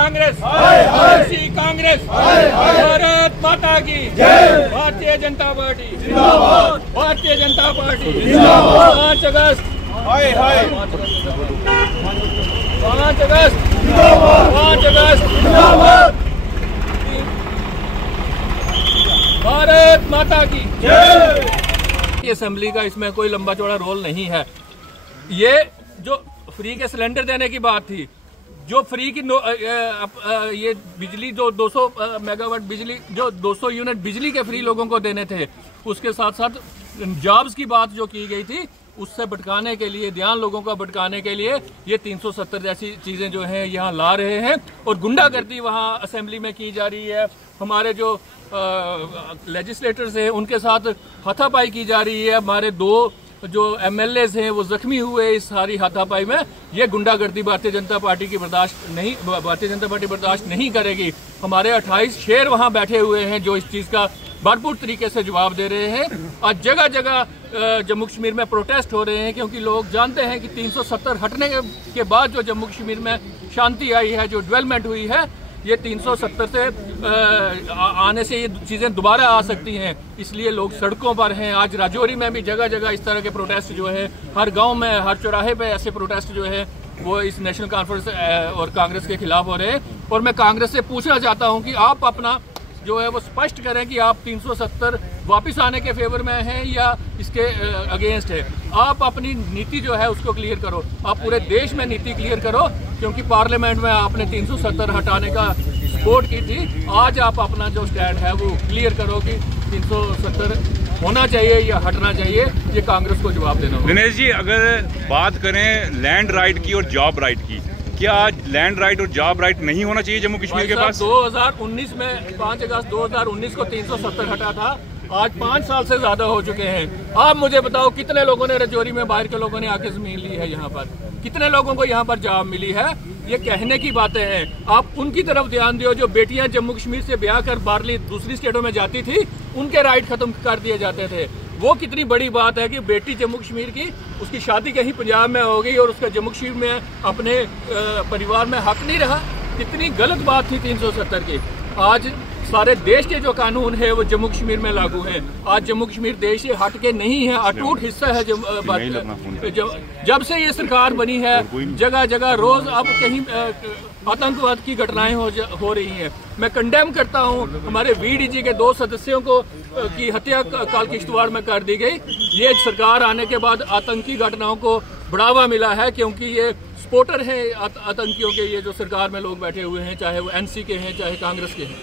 कांग्रेस, ऐसी कांग्रेस, भारत माता की जय, भारतीय जनता पार्टी जिंदाबाद, भारतीय जनता पार्टी जिंदाबाद। 5 अगस्त, 5 अगस्त, 5 अगस्त भारत माता की जय। असेंबली का इसमें कोई लंबा चौड़ा रोल नहीं है। ये जो फ्री के सिलेंडर देने की बात थी, जो फ्री की ये बिजली जो 200 मेगावाट बिजली, जो 200 यूनिट बिजली के फ्री लोगों को देने थे, उसके साथ साथ जॉब्स की बात जो की गई थी, उससे भटकाने के लिए, ध्यान लोगों का भटकाने के लिए ये 370 जैसी चीजें जो हैं यहाँ ला रहे हैं और गुंडागर्दी वहाँ असेंबली में की जा रही है। हमारे जो लेजिस्लेटर्स हैं उनके साथ हाथापाई की जा रही है। हमारे 2 जो एमएलएज हैं वो जख्मी हुए इस सारी हाथापाई में। ये गुंडागर्दी भारतीय जनता पार्टी बर्दाश्त नहीं करेगी। हमारे 28 शेर वहां बैठे हुए हैं जो इस चीज का भरपूर तरीके से जवाब दे रहे हैं। आज जगह जगह जम्मू कश्मीर में प्रोटेस्ट हो रहे हैं क्योंकि लोग जानते हैं कि 370 हटने के बाद जो जम्मू कश्मीर में शांति आई है, जो डेवलपमेंट हुई है, ये 370 से आने से ये चीजें दोबारा आ सकती हैं। इसलिए लोग सड़कों पर हैं। आज राजौरी में भी जगह जगह इस तरह के प्रोटेस्ट जो है, हर गांव में, हर चौराहे पे ऐसे प्रोटेस्ट जो है वो इस नेशनल कॉन्फ्रेंस और कांग्रेस के खिलाफ हो रहे हैं। और मैं कांग्रेस से पूछना चाहता हूं कि आप अपना जो है वो स्पष्ट करें कि आप 370 वापस आने के फेवर में हैं या इसके अगेंस्ट है। आप अपनी नीति जो है उसको क्लियर करो। आप पूरे देश में नीति क्लियर करो, क्योंकि पार्लियामेंट में आपने 370 हटाने का सपोर्ट की थी। आज आप अपना जो स्टैंड है वो क्लियर करो कि 370 होना चाहिए या हटना चाहिए। ये कांग्रेस को जवाब देना होगा। दिनेश जी, अगर बात करें लैंड राइट की और जॉब राइट की, क्या लैंड राइट और जॉब राइट नहीं होना चाहिए जम्मू कश्मीर के पास? 2019 में 5 अगस्त 2019 को 370 हटा था। आज 5 साल से ज्यादा हो चुके हैं। आप मुझे बताओ कितने लोगों ने राजौरी में बाहर के लोगों ने आके जमीन ली है यहाँ पर, कितने लोगों को यहाँ पर जॉब मिली है? ये कहने की बातें हैं। आप उनकी तरफ ध्यान दो जो बेटियां जम्मू कश्मीर से ब्याह कर बाहरली दूसरी स्टेटों में जाती थी, उनके राइट खत्म कर दिए जाते थे। वो कितनी बड़ी बात है कि बेटी जम्मू कश्मीर की, उसकी शादी कहीं पंजाब में हो गई और उसका जम्मू कश्मीर में अपने परिवार में हक नहीं रहा। कितनी गलत बात थी 370 की। आज सारे देश के जो कानून है वो जम्मू कश्मीर में लागू है। आज जम्मू कश्मीर देश से हट के नहीं है, अटूट हिस्सा है। जब से ये सरकार बनी है, जगह जगह रोज अब कहीं आतंकवाद की घटनाएं हो रही हैं। मैं कंडेम करता हूं। हमारे VDG के 2 सदस्यों को की हत्या कल किश्तवाड़ में कर दी गई। ये सरकार आने के बाद आतंकी घटनाओं को बढ़ावा मिला है, क्योंकि ये सपोर्टर हैं आतंकियों के। ये जो सरकार में लोग बैठे हुए हैं, चाहे वो NC के हैं चाहे कांग्रेस के हैं।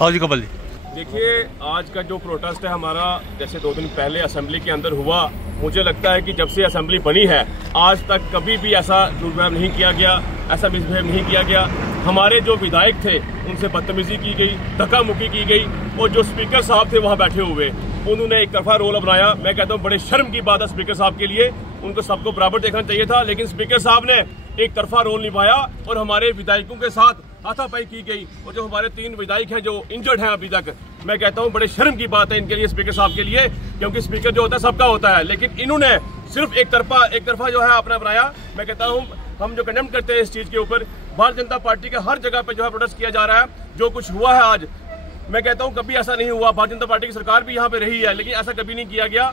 आओ जी कबल जी। देखिए, आज का जो प्रोटेस्ट है हमारा, जैसे 2 दिन पहले असेंबली के अंदर हुआ, मुझे लगता है कि जब से असेंबली बनी है आज तक कभी भी ऐसा दुर्व्यवहार नहीं किया गया, ऐसा मिसबिहेव नहीं किया गया। हमारे जो विधायक थे उनसे बदतमीजी की गई, धक्का-मुक्की की गई, और जो स्पीकर साहब थे वहाँ बैठे हुए उन्होंने एक तरफा रोल अपनाया। मैं कहता हूँ बड़े शर्म की बात है स्पीकर साहब के लिए। उनको सबको बराबर देखना चाहिए था, लेकिन स्पीकर साहब ने एक तरफा रोल निभाया और हमारे विधायकों के साथ हाथापाई की गई। और जो हमारे 3 विधायक हैं जो इंजर्ड हैं अभी तक, मैं कहता हूं बड़े शर्म की बात है इनके लिए, स्पीकर साहब के लिए, क्योंकि स्पीकर जो होता है सबका होता है, लेकिन इन्होंने सिर्फ एक तरफा जो है अपना बनाया। मैं कहता हूं हम जो कंडेम करते हैं इस चीज के ऊपर, भारतीय जनता पार्टी का हर जगह पे जो है प्रोटेस्ट किया जा रहा है। जो कुछ हुआ है आज, मैं कहता हूं कभी ऐसा नहीं हुआ। भारतीय जनता पार्टी की सरकार भी यहाँ पे रही है, लेकिन ऐसा कभी नहीं किया गया।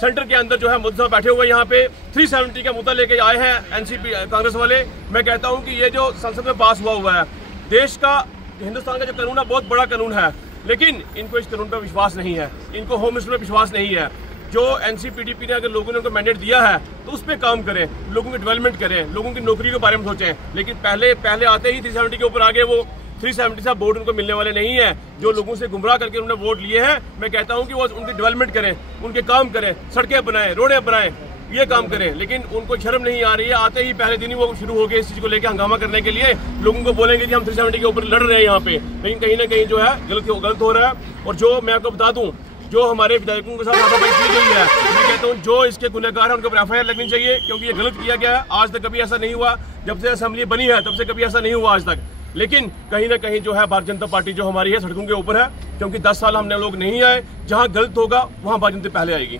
सेंटर के अंदर जो है मुद्दा बैठे हुए यहाँ पे 370 का मुद्दा लेके आए हैं NCP कांग्रेस वाले। मैं कहता हूं कि ये जो संसद में पास हुआ है, देश का, हिंदुस्तान का जो कानून है बहुत बड़ा कानून है, लेकिन इनको इस कानून पर विश्वास नहीं है, इनको होम मिनिस्टर पर विश्वास नहीं है। जो NCPDP ने अगर लोगों ने उनको मैंडेट दिया है तो उस पर काम करें, लोगों की डेवलपमेंट करें, लोगों की नौकरी के बारे में सोचें। लेकिन पहले आते ही 370 के ऊपर आगे वो 370 से वोट उनको मिलने वाले नहीं है। जो लोगों से गुमराह करके उन्होंने वोट लिए हैं, मैं कहता हूं कि वो उनकी डेवलपमेंट करें, उनके काम करें, सड़कें बनाएं, रोडें बनाएं, ये काम करें। लेकिन उनको शर्म नहीं आ रही है। आते ही पहले दिन ही वो शुरू हो गए इस चीज को लेकर हंगामा करने के लिए। लोगों को बोलेंगे कि हम 370 के ऊपर लड़ रहे हैं यहाँ पे, लेकिन कहीं ना कहीं जो है गलत हो रहा है। और जो मैं आपको बता दूं, जो हमारे विधायकों के साथ हाथापाई की गई है, मैं कहता हूँ जो इसके गुनहगार है उनके ऊपर FIR लगनी चाहिए, क्योंकि ये गलत किया गया है। आज तक कभी ऐसा नहीं हुआ, जब से असेंबली बनी है तब से कभी ऐसा नहीं हुआ आज तक। लेकिन कहीं ना कहीं जो है भारतीय जनता पार्टी जो हमारी है सड़कों के ऊपर है, क्योंकि 10 साल हमने लोग नहीं आए। जहां गलत होगा वहां भारतीय जनता पहले आएगी।